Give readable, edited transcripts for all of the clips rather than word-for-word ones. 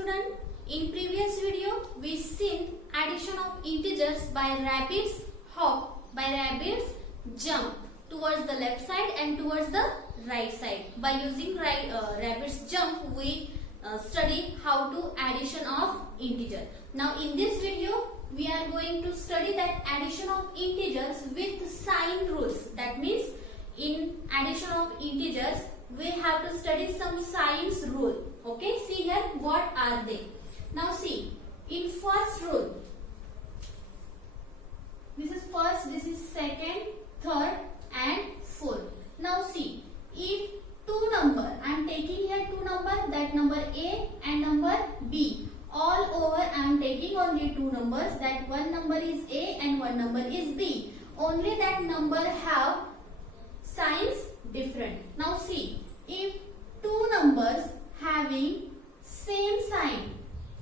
student, in previous video we seen addition of integers by rabbits hop, by rabbits jump towards the left side and towards the right side. By using rabbits jump we study how to addition of integer. Now in this video we are going to study that addition of integers with sign rules. That means in addition of integers we have to study some signs rule. Okay, see here what are they. Now see, in first rule, this is first, this is second, third and fourth. Now see, if two number, I am taking here two number, that number A and number B. All over I am taking only two numbers, that one number is A and one number is B. Only that number have signs different. Now see, if two numbers having same sign,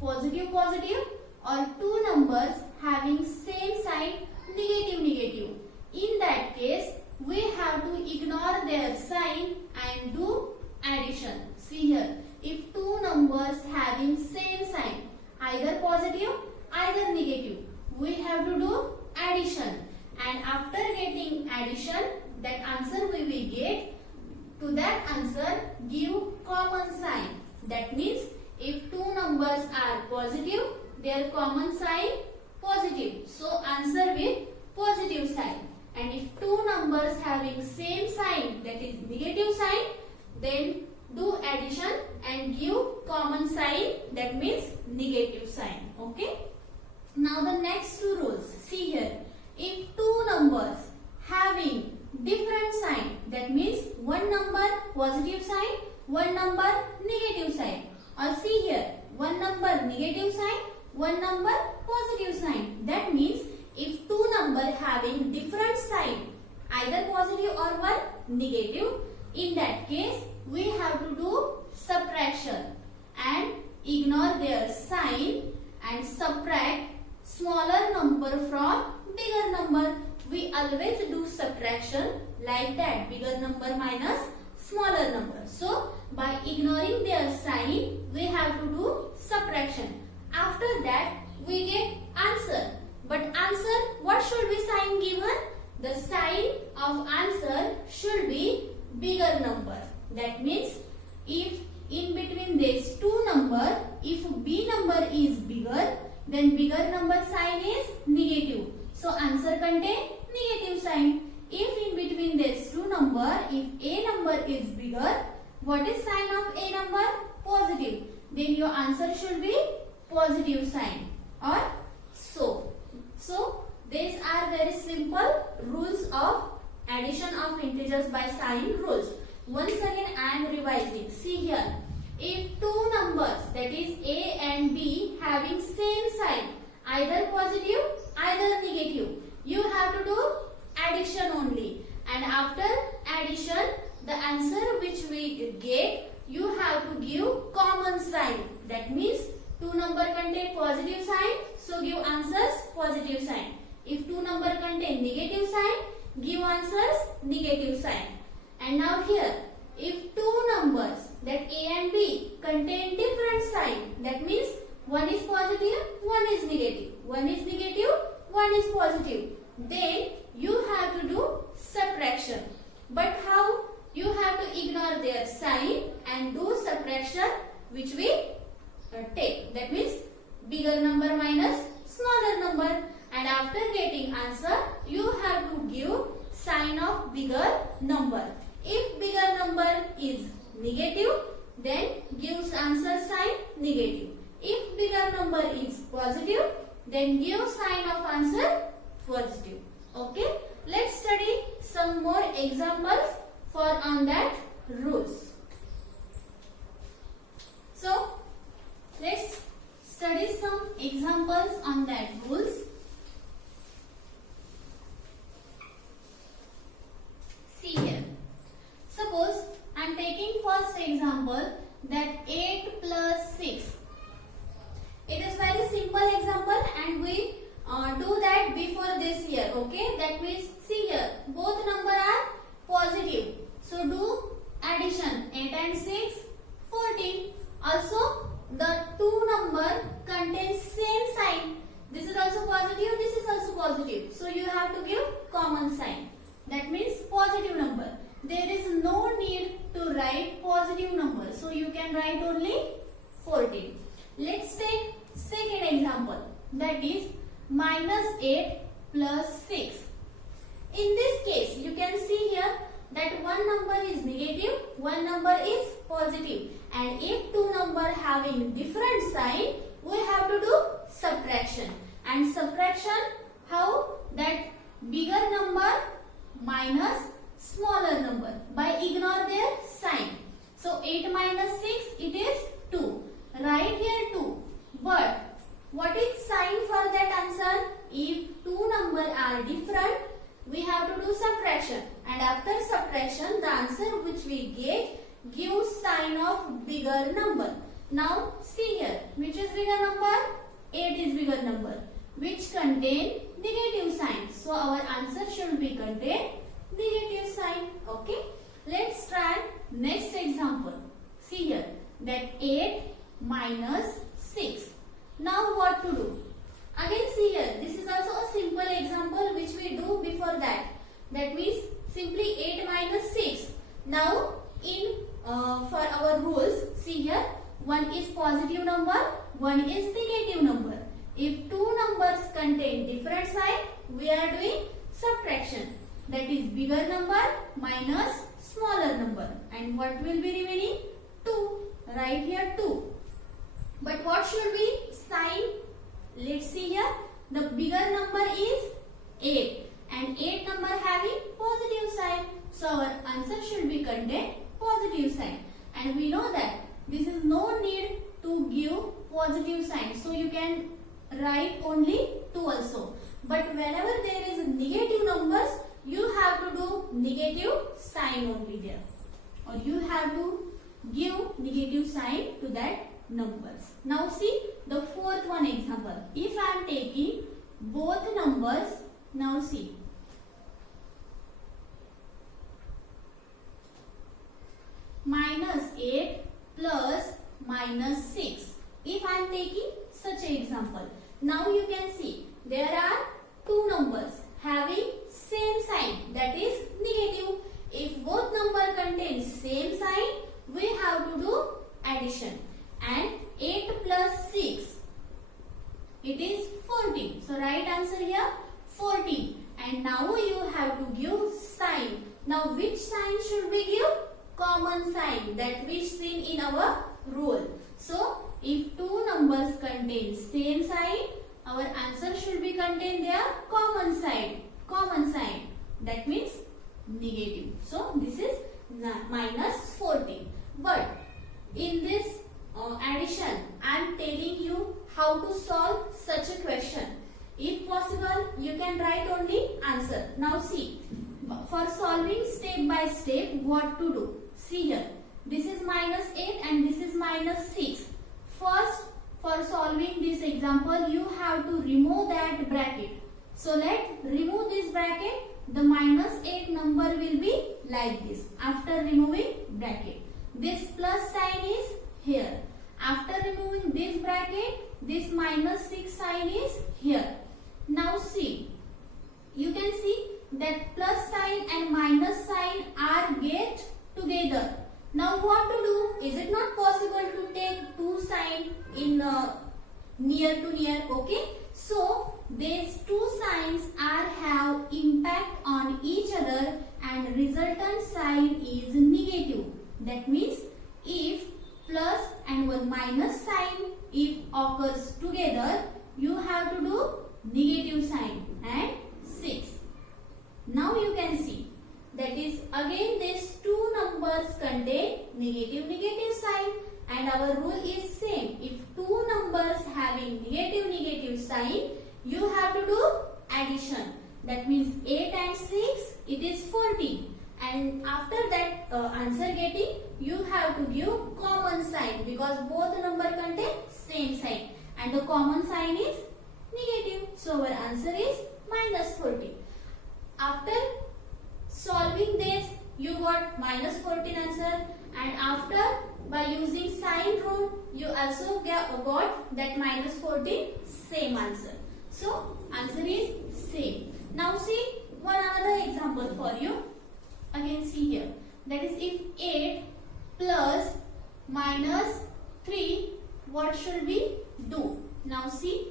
positive positive, or two numbers having same sign, negative negative, in that case we have to ignore their sign and do addition. See here, if two numbers having same sign, either positive either negative, we have to do addition, and after getting addition, that answer we will get, to that answer give common sign. That means if two numbers are positive, their common sign positive, so answer with positive sign. And if two numbers having same sign, that is negative sign, then do addition and give common sign, that means negative sign. Okay. Now the next two rules. See here, if two numbers having different sign, that means one number positive sign, one number negative sign. Or see here, one number negative sign, one number positive sign. That means if two number having different sign, either positive or one negative, in that case we have to do subtraction and ignore their sign and subtract smaller number from bigger number. We always do subtraction like that, bigger number minus smaller number. So by ignoring their sign we have to do subtraction. After that we get answer. But answer, what should be sign given? The sign of answer should be bigger number. That means if in between these two number, if B number is bigger, then bigger number sign is negative. So answer contain negative sign. If in between these two number, if A number is bigger, what is sign of A number? Positive. Then your answer should be positive sign or so. So these are very simple rules of addition of integers by sign rules. Once again I am revising. See here, if two numbers, that is A and B, having same sign, either positive either negative, you have to do addition only, and after addition the answer which we get, you have to give common sign. That means two number contain positive sign, so give answers positive sign. If two number contain negative sign, give answers negative sign. And now here, if two numbers, that A and B, contain different sign, that means one is positive, one is negative, one is negative, one is positive, then you have to do subtraction. But how? You have to ignore their sign and do subtraction which we take. That means bigger number minus smaller number, and after getting answer you have to give sign of bigger number. If bigger number is negative, then gives answer sign negative. If bigger number is positive, then give sign of answer positive. Okay, let's study some more examples for on that rules. So let's study some examples on that rules. See here, suppose I am taking first example, that 8 plus 6. It is very simple example and we do that before this year. Okay, that means see here, both number are positive, so do addition. 8 and 6, 14. Also the two number contains same sign. This is also positive, this is also positive. So you have to give common sign. That means positive number. There is no need to write positive number. So you can write only 14. Let's take second example. That is -8 plus 6. In this case, you can see here that one number is negative, one number is positive. And if two numbers having different sign, we have to do subtraction. And subtraction, how? That bigger number minus smaller number by ignore their sign. So 8 minus 6, it is 2. Write here 2. But what is sign for that answer? If two numbers are different, we have to do subtraction. And after subtraction, the answer which we get gives sign of bigger number. Now see here, which is bigger number? 8 is bigger number, which contain negative sign. So our answer should be contain negative sign. Okay. Let's try next example. See here, that 8 minus 6. Now what to do? Again see here, this is also a simple example which we do before that. That means simply 8 minus 6. Now in for our rules, see here, one is positive number, one is negative number. If two numbers contain different sign, we are doing subtraction. That is bigger number minus smaller number. And what will be remaining? 2. Write here 2. But what should be sign? Let's see here. The bigger number is 8. And 8 number having positive sign. So our answer should be contain positive sign. And we know that this is no need to give positive sign. So you can write only 2 also. But whenever there is negative numbers, you have to do negative sign only there. Or you have to give negative sign to that numbers. Now see the fourth one example. If I am taking both numbers, now see. -8 plus -6. If I am taking such an example, now you can see there are two numbers having same sign, that is negative. If both number contains same sign, we have to do addition. And 8 plus 6, it is 14. So right answer here 14. And now you have to give sign. Now which sign should we give? Common sign, that we seen in our rule. So if two numbers contain same sign, our answer should be contain their common sign. Common sign. That means negative. So this is -14. But in this addition, I am telling you how to solve such a question. If possible, you can write only answer. Now see, for solving step by step, what to do? See here, this is -8 and this is -6. First, for solving this example, you have to remove that bracket. So let's remove this bracket. The -8 number will be like this. After removing bracket, this plus sign is here. After removing this bracket, this -6 sign is here. Now see, you can see that plus sign and minus sign are get together. Now what to do? Is it not possible to take two sign in near to near? Okay. So these two signs are have impact on each other and resultant sign is negative. That means if plus and one minus sign if occurs together, you have to do negative sign and 6. Now you can see that is again these two numbers contain negative sign, and our rule is same. If two numbers having negative sign, you have to do addition. That means 8 and 6, it is 14. And after that answer getting, you have to give common sign because both number contain same sign and the common sign is negative. So our answer is -14. After solving this, you got -14 answer, and after by using sign rule, you also got that minus 14, same answer. So answer is same. Now see one another example for you. Again see here. That is if 8 plus minus 3, what should we do? Now see.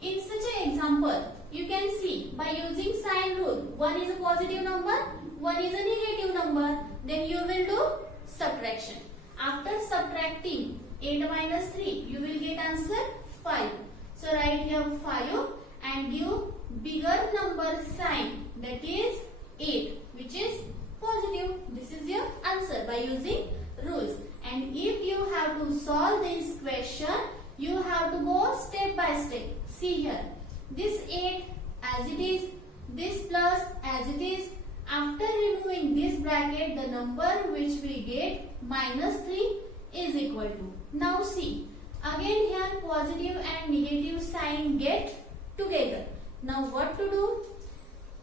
In such an example, you can see by using sign rule, one is a positive number, one is a negative number. Then you will do subtraction. After subtracting 8 minus 3, you will get answer 5. So write here 5 and give bigger number sign, that is 8, which is positive. This is your answer by using rules. And if you have to solve this question, you have to go step by step. See here, this 8 as it is, this plus as it is. After removing this bracket, the number which we get minus 3 is equal to. Now see, again here positive and negative sign get together. Now what to do?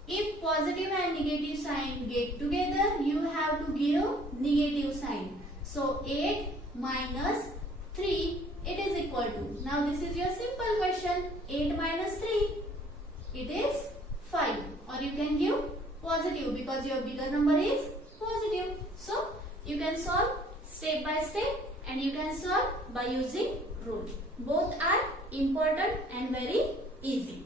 If positive and negative sign get together, you have to give negative sign. So 8 minus 3, it is equal to. Now this is your simple question. 8 minus 3, it is 5. Or you can give positive because your bigger number is positive. So you can solve step by step and you can solve by using rule. Both are important and very easy.